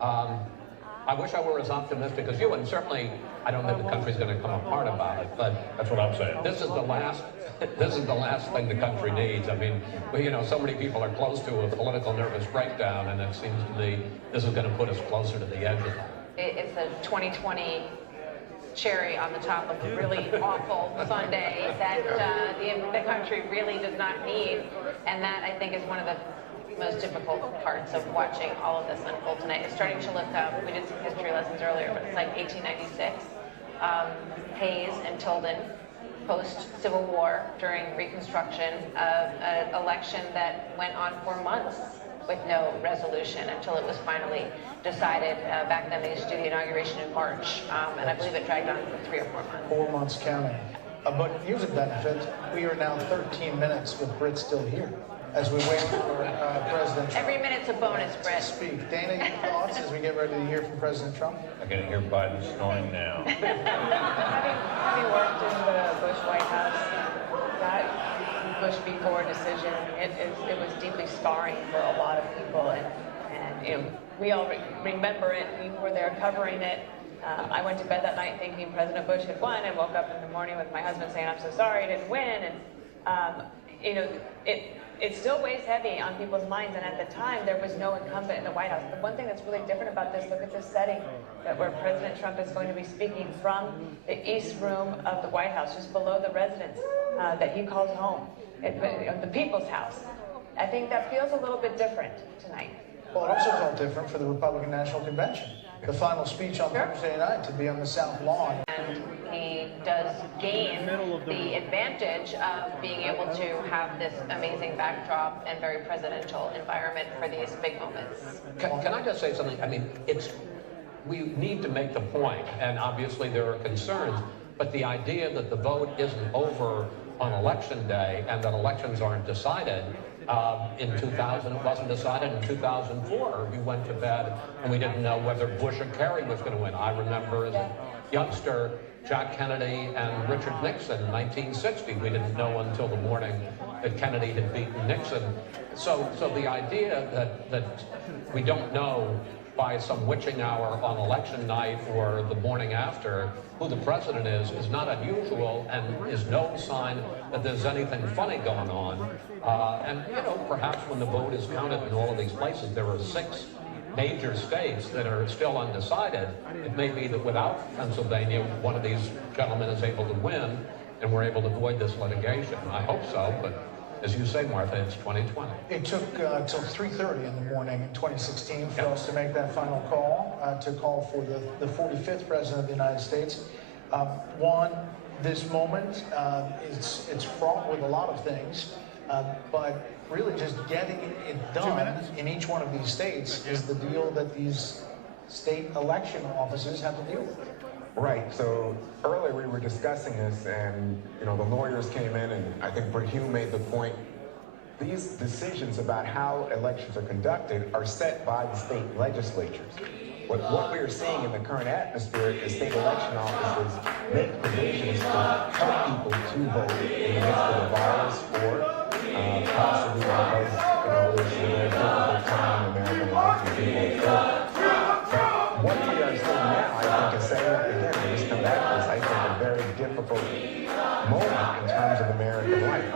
I wish I were as optimistic as you, and certainly I don't think the country's going to come apart about it. But that's what I'm saying. This is the last. This is the last thing the country needs. I mean, so many people are close to a political nervous breakdown, and it seems to me this is going to put us closer to the edge of that. It's a 2020 cherry on the top of a really awful Sunday that the country really does not need, and that I think is one of the most difficult parts of watching all of this unfold tonight. It's starting to look up. We did some history lessons earlier, but it's like 1896, Hayes and Tilden, post-Civil War, during Reconstruction, of an election that went on for months with no resolution until it was finally decided. Back then they used to do the inauguration in March, and I believe it dragged on for 3 or 4 months. 4 months counting. But here's a benefit. We are now 13 minutes with Britt still here as we wait for President Trump. Every minute's a bonus, Britt. Speak. Dana, your thoughts as we get ready to hear from President Trump? I can hear Biden snoring now. Having worked in the Bush White House, that Bush v. Gore decision, it was deeply scarring for a lot of people, and we all remember it. We were there covering it. I went to bed that night thinking President Bush had won, and woke up in the morning with my husband saying, "I'm so sorry, I didn't win." And it still weighs heavy on people's minds, and at the time there was no incumbent in the White House. The one thing that's really different about this, look at this setting, where President Trump is going to be speaking from the East Room of the White House, just below the residence that he calls home, the People's House. I think that feels a little bit different tonight. Well, it also felt different for the Republican National Convention. The final speech on Thursday night to be on the South Lawn. And he does gain the advantage of being able to have this amazing backdrop and very presidential environment for these big moments. Can I just say something? I mean, we need to make the point, and obviously there are concerns, but the idea that the vote isn't over on election day and that elections aren't decided. In 2000, it wasn't decided. In 2004, we went to bed and we didn't know whether Bush or Kerry was going to win. I remember as a youngster, Jack Kennedy and Richard Nixon in 1960. We didn't know until the morning that Kennedy had beaten Nixon. So the idea that we don't know by some witching hour on election night or the morning after who the president is not unusual and is no sign that there's anything funny going on. And perhaps when the vote is counted in all of these places, there are 6 major states that are still undecided. It may be that without Pennsylvania, one of these gentlemen is able to win and we're able to avoid this litigation. I hope so, but as you say, Martha, it's 2020. It took till 3:30 in the morning in 2016 for us to make that final call, to call for the 45th President of the United States. Juan, this moment, it's fraught with a lot of things, but really just getting it done in each one of these states is the deal that these state election offices have to deal with. Right. So earlier we were discussing this, and the lawyers came in, and I think Britt Hume made the point. These decisions about how elections are conducted are set by the state legislatures. What we are seeing in the current atmosphere is state election offices make provisions to help people to vote in the midst of the virus, or possibly because there's a very difficult time in American life and people are what we are seeing now, I think, is saying again, we just come back to this, I think, a very difficult moment in terms of American life.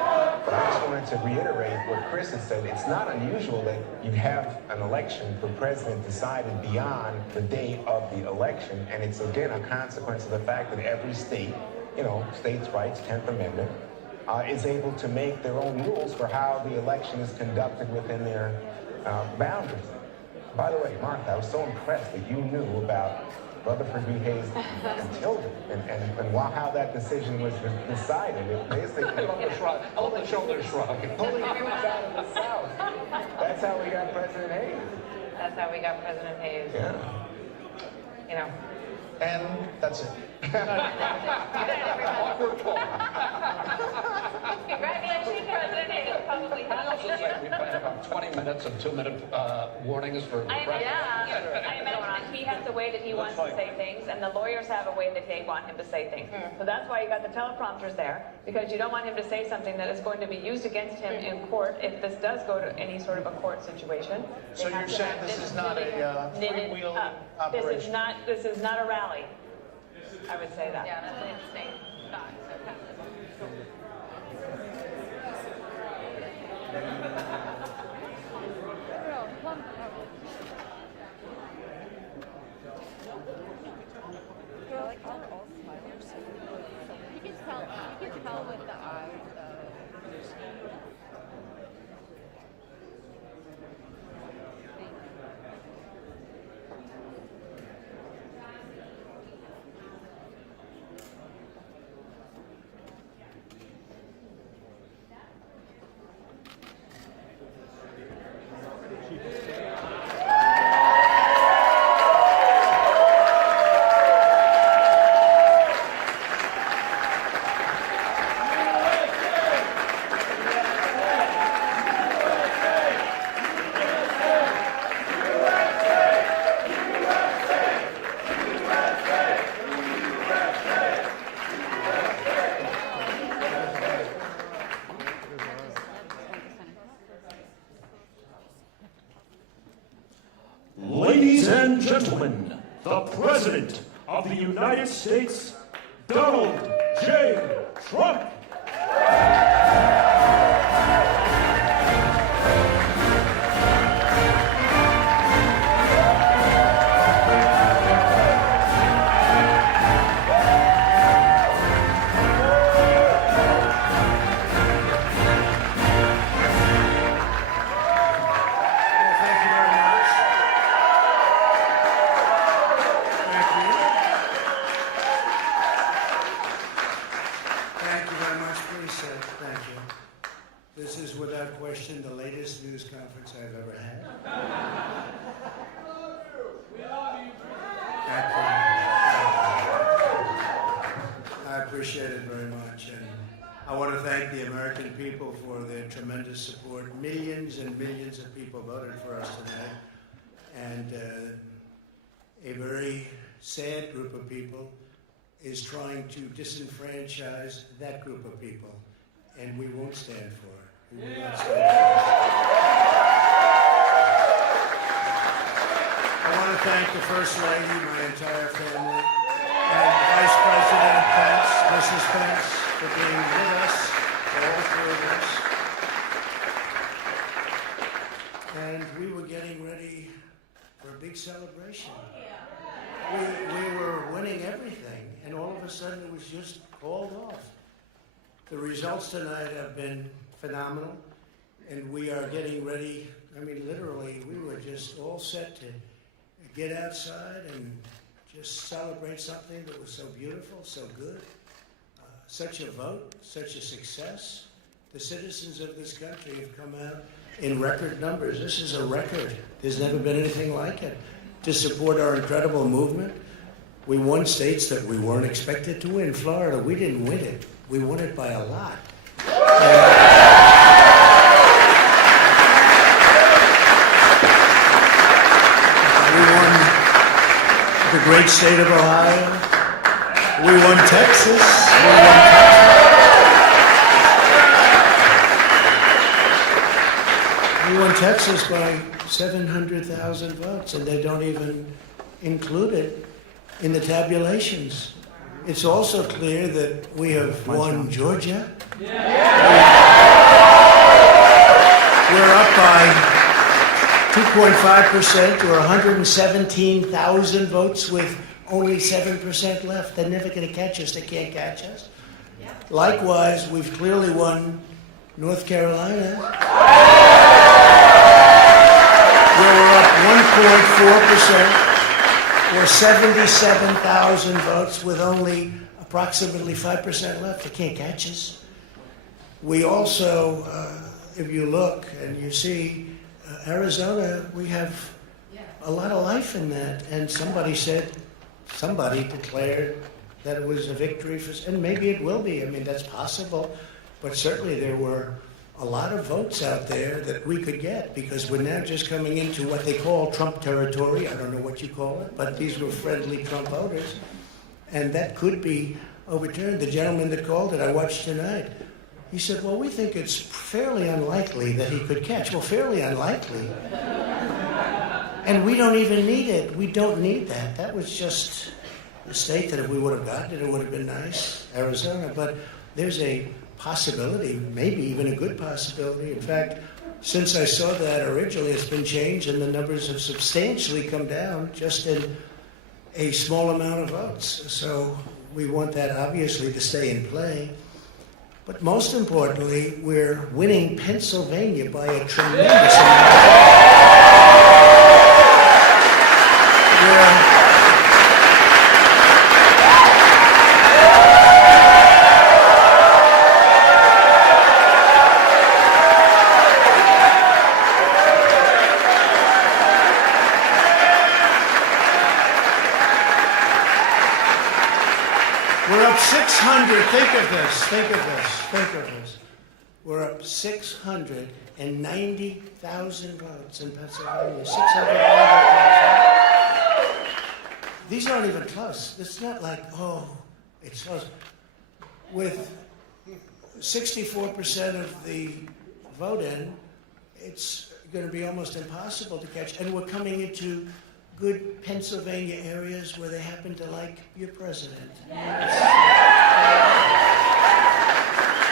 But I just wanted to reiterate what Chris had said. It's not unusual that you have an election for president decided beyond the day of the election, and it's again a consequence of the fact that every state, states' rights, 10th Amendment, is able to make their own rules for how the election is conducted within their boundaries. By the way, Martha, I was so impressed that you knew about Rutherford B. Hayes and Tilden, and how that decision was decided. It basically, I love the shrug. I love the shoulder shrug. pulling you out of the South. That's how we got President Hayes. That's how we got President Hayes. Yeah. And that's it. Awkward talk. Congratulations, President Hayes. Probably We planned about 20 minutes and 2-minute warnings for the president. I imagine has a way that he wants to say things, and the lawyers have a way that they want him to say things. So that's why you got the teleprompters there, because you don't want him to say something that is going to be used against him in court if this does go to any sort of a court situation. So you're saying this is not a freewheeling This operation? this is not a rally. I would say that. Yeah, that's an interesting thought. So pass it on. You can tell with the eyes. Ladies and gentlemen, the President of the United States, Donald J. Trump. Thank you very much, please, sir. Thank you. This is without question the latest news conference I've ever had. Thank you. I appreciate it very much, and I want to thank the American people for their tremendous support. Millions and millions of people voted for us tonight, and a very sad group of people is trying to disenfranchise that group of people, and we won't stand for it. We will not stand for it. I want to thank the First Lady, my entire family, and Vice President Pence, Mrs. Pence, for being with us, all three of us. And we were getting ready for a big celebration. We were winning everything, and all of a sudden it was just called off. The results tonight have been phenomenal, and we are getting ready. I mean, literally, we were just all set to get outside and just celebrate something that was so beautiful, so good. Such a vote, such a success. The citizens of this country have come out in record numbers. This is a record. There's never been anything like it. To support our incredible movement. We won states that we weren't expected to win. Florida, we didn't win it. We won it by a lot. We won the great state of Ohio. We won Texas. We won Texas by 700,000 votes, and they don't even include it in the tabulations. It's also clear that we have won Georgia. We're up by 2.5% or 117,000 votes with only 7% left. They're never going to catch us. They can't catch us. Likewise, we've clearly won North Carolina. Where we're up 1.4% or 77,000 votes with only approximately 5% left. They can't catch us. We also, if you look and you see Arizona, we have a lot of life in that. And somebody declared that it was a victory for, and maybe it will be. I mean, that's possible. But certainly there were a lot of votes out there that we could get because we're now just coming into what they call Trump territory. I don't know what you call it, but these were friendly Trump voters. And that could be overturned. The gentleman that called it, I watched tonight, he said, well, we think it's fairly unlikely that he could catch. Well, fairly unlikely. And we don't even need it. We don't need that. That was just a state that if we would have gotten it, it would have been nice, Arizona. But there's a possibility, maybe even a good possibility. In fact, since I saw that originally, it's been changed and the numbers have substantially come down just in a small amount of votes. So we want that obviously to stay in play. But most importantly, we're winning Pennsylvania by a tremendous amount. We're up 600. Think of this. We're up 690,000 votes in Pennsylvania. 690,000. These aren't even close. It's not like, oh, it's close. With 64% of the vote in, it's going to be almost impossible to catch. And we're coming into good Pennsylvania areas where they happen to like your president.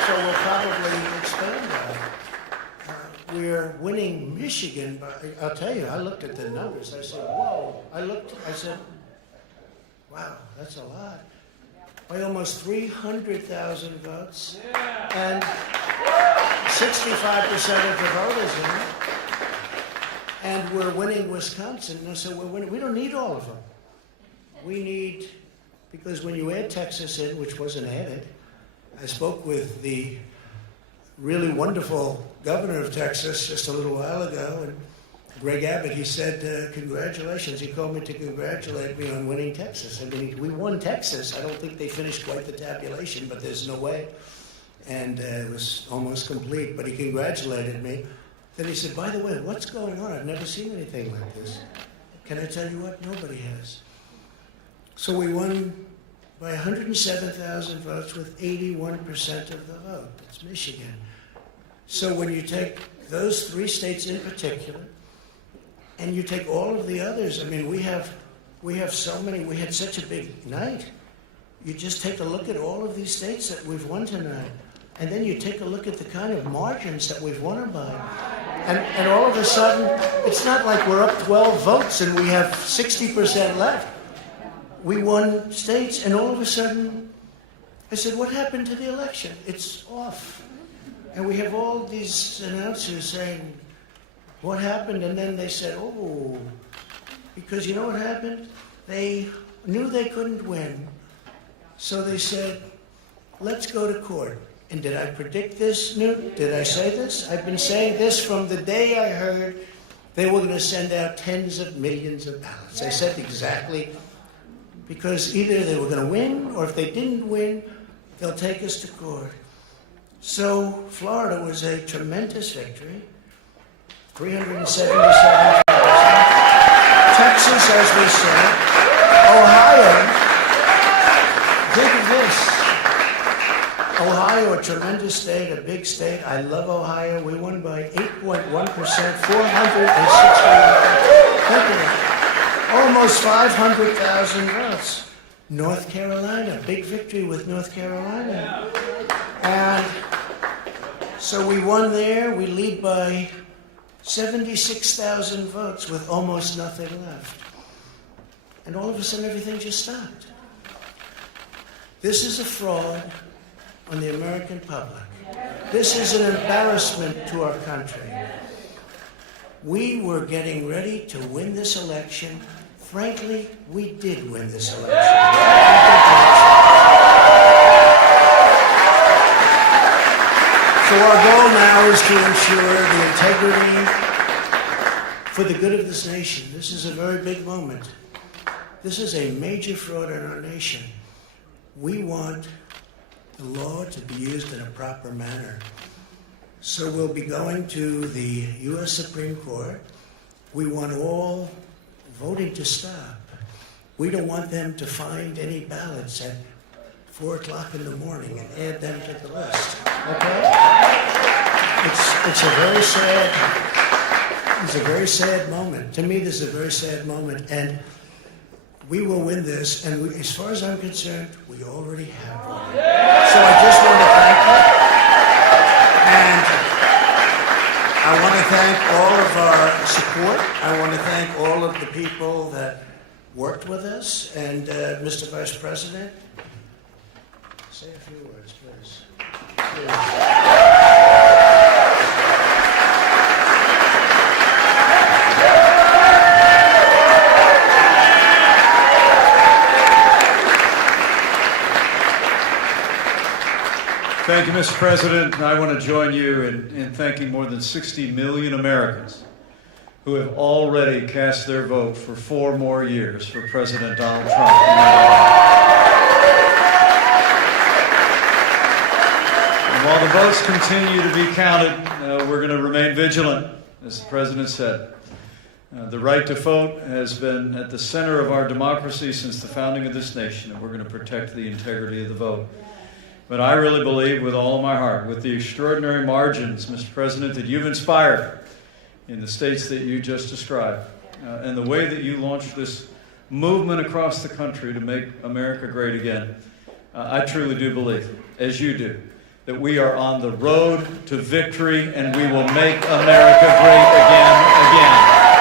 So we'll probably expand that. We're winning Michigan, but I'll tell you, I looked at the numbers. I said, whoa. I said, wow, that's a lot. By almost 300,000 votes. And 65% of the voters in it. And we're winning Wisconsin. And so we're winning. We don't need all of them. We need, because when you add Texas in, which wasn't added, I spoke with the really wonderful governor of Texas just a little while ago, and Greg Abbott, he said, congratulations. He called me to congratulate me on winning Texas. I mean, we won Texas. I don't think they finished quite the tabulation, but there's no way. And it was almost complete, but he congratulated me. Then he said, by the way, what's going on? I've never seen anything like this. Can I tell you what? Nobody has. So we won by 107,000 votes with 81% of the vote. That's Michigan. So when you take those three states in particular, and you take all of the others, I mean, we have so many, we had such a big night. You just take a look at all of these states that we've won tonight, and then you take a look at the kind of margins that we've won them by. And all of a sudden, it's not like we're up 12 votes and we have 60% left. We won states, and all of a sudden, I said, what happened to the election? It's off. And we have all these announcers saying, what happened? And then they said, oh, because you know what happened? They knew they couldn't win. So they said, let's go to court. And did I predict this, Newt? Did I say this? I've been saying this from the day I heard they were going to send out tens of millions of ballots. I said exactly, because either they were going to win, or if they didn't win, they'll take us to court. So Florida was a tremendous victory, 377,000. Texas, as we said. Ohio, think of this. Ohio, a tremendous state, a big state. I love Ohio. We won by 8.1%, 461,000. Almost 500,000 votes. North Carolina, big victory with North Carolina. And so we won there. We lead by 76,000 votes with almost nothing left. And all of a sudden, everything just stopped. This is a fraud on the American public. This is an embarrassment to our country. We were getting ready to win this election. Frankly, we did win this election. So our goal now is to ensure the integrity for the good of this nation. This is a very big moment. This is a major fraud in our nation. We want the law to be used in a proper manner. So we'll be going to the U.S. Supreme Court. We want all voting to stop. We don't want them to find any ballots at 4 o'clock in the morning and add them to the list. Okay? It's a very sad moment. To me, this is a very sad moment, and we will win this. And as far as I'm concerned, we already have one. So I just want to thank you, and I want to thank all of our support. I want to thank all of the people that worked with us, and Mr. Vice President, say a few words, please. Thank you, Mr. President. I want to join you in thanking more than 60 million Americans who have already cast their vote for 4 more years for President Donald Trump. And while the votes continue to be counted, we're going to remain vigilant, as the President said. The right to vote has been at the center of our democracy since the founding of this nation, and we're going to protect the integrity of the vote. But I really believe with all of my heart, with the extraordinary margins, Mr. President, that you've inspired in the states that you just described, and the way that you launched this movement across the country to make America great again, I truly do believe, as you do, that we are on the road to victory and we will make America great again.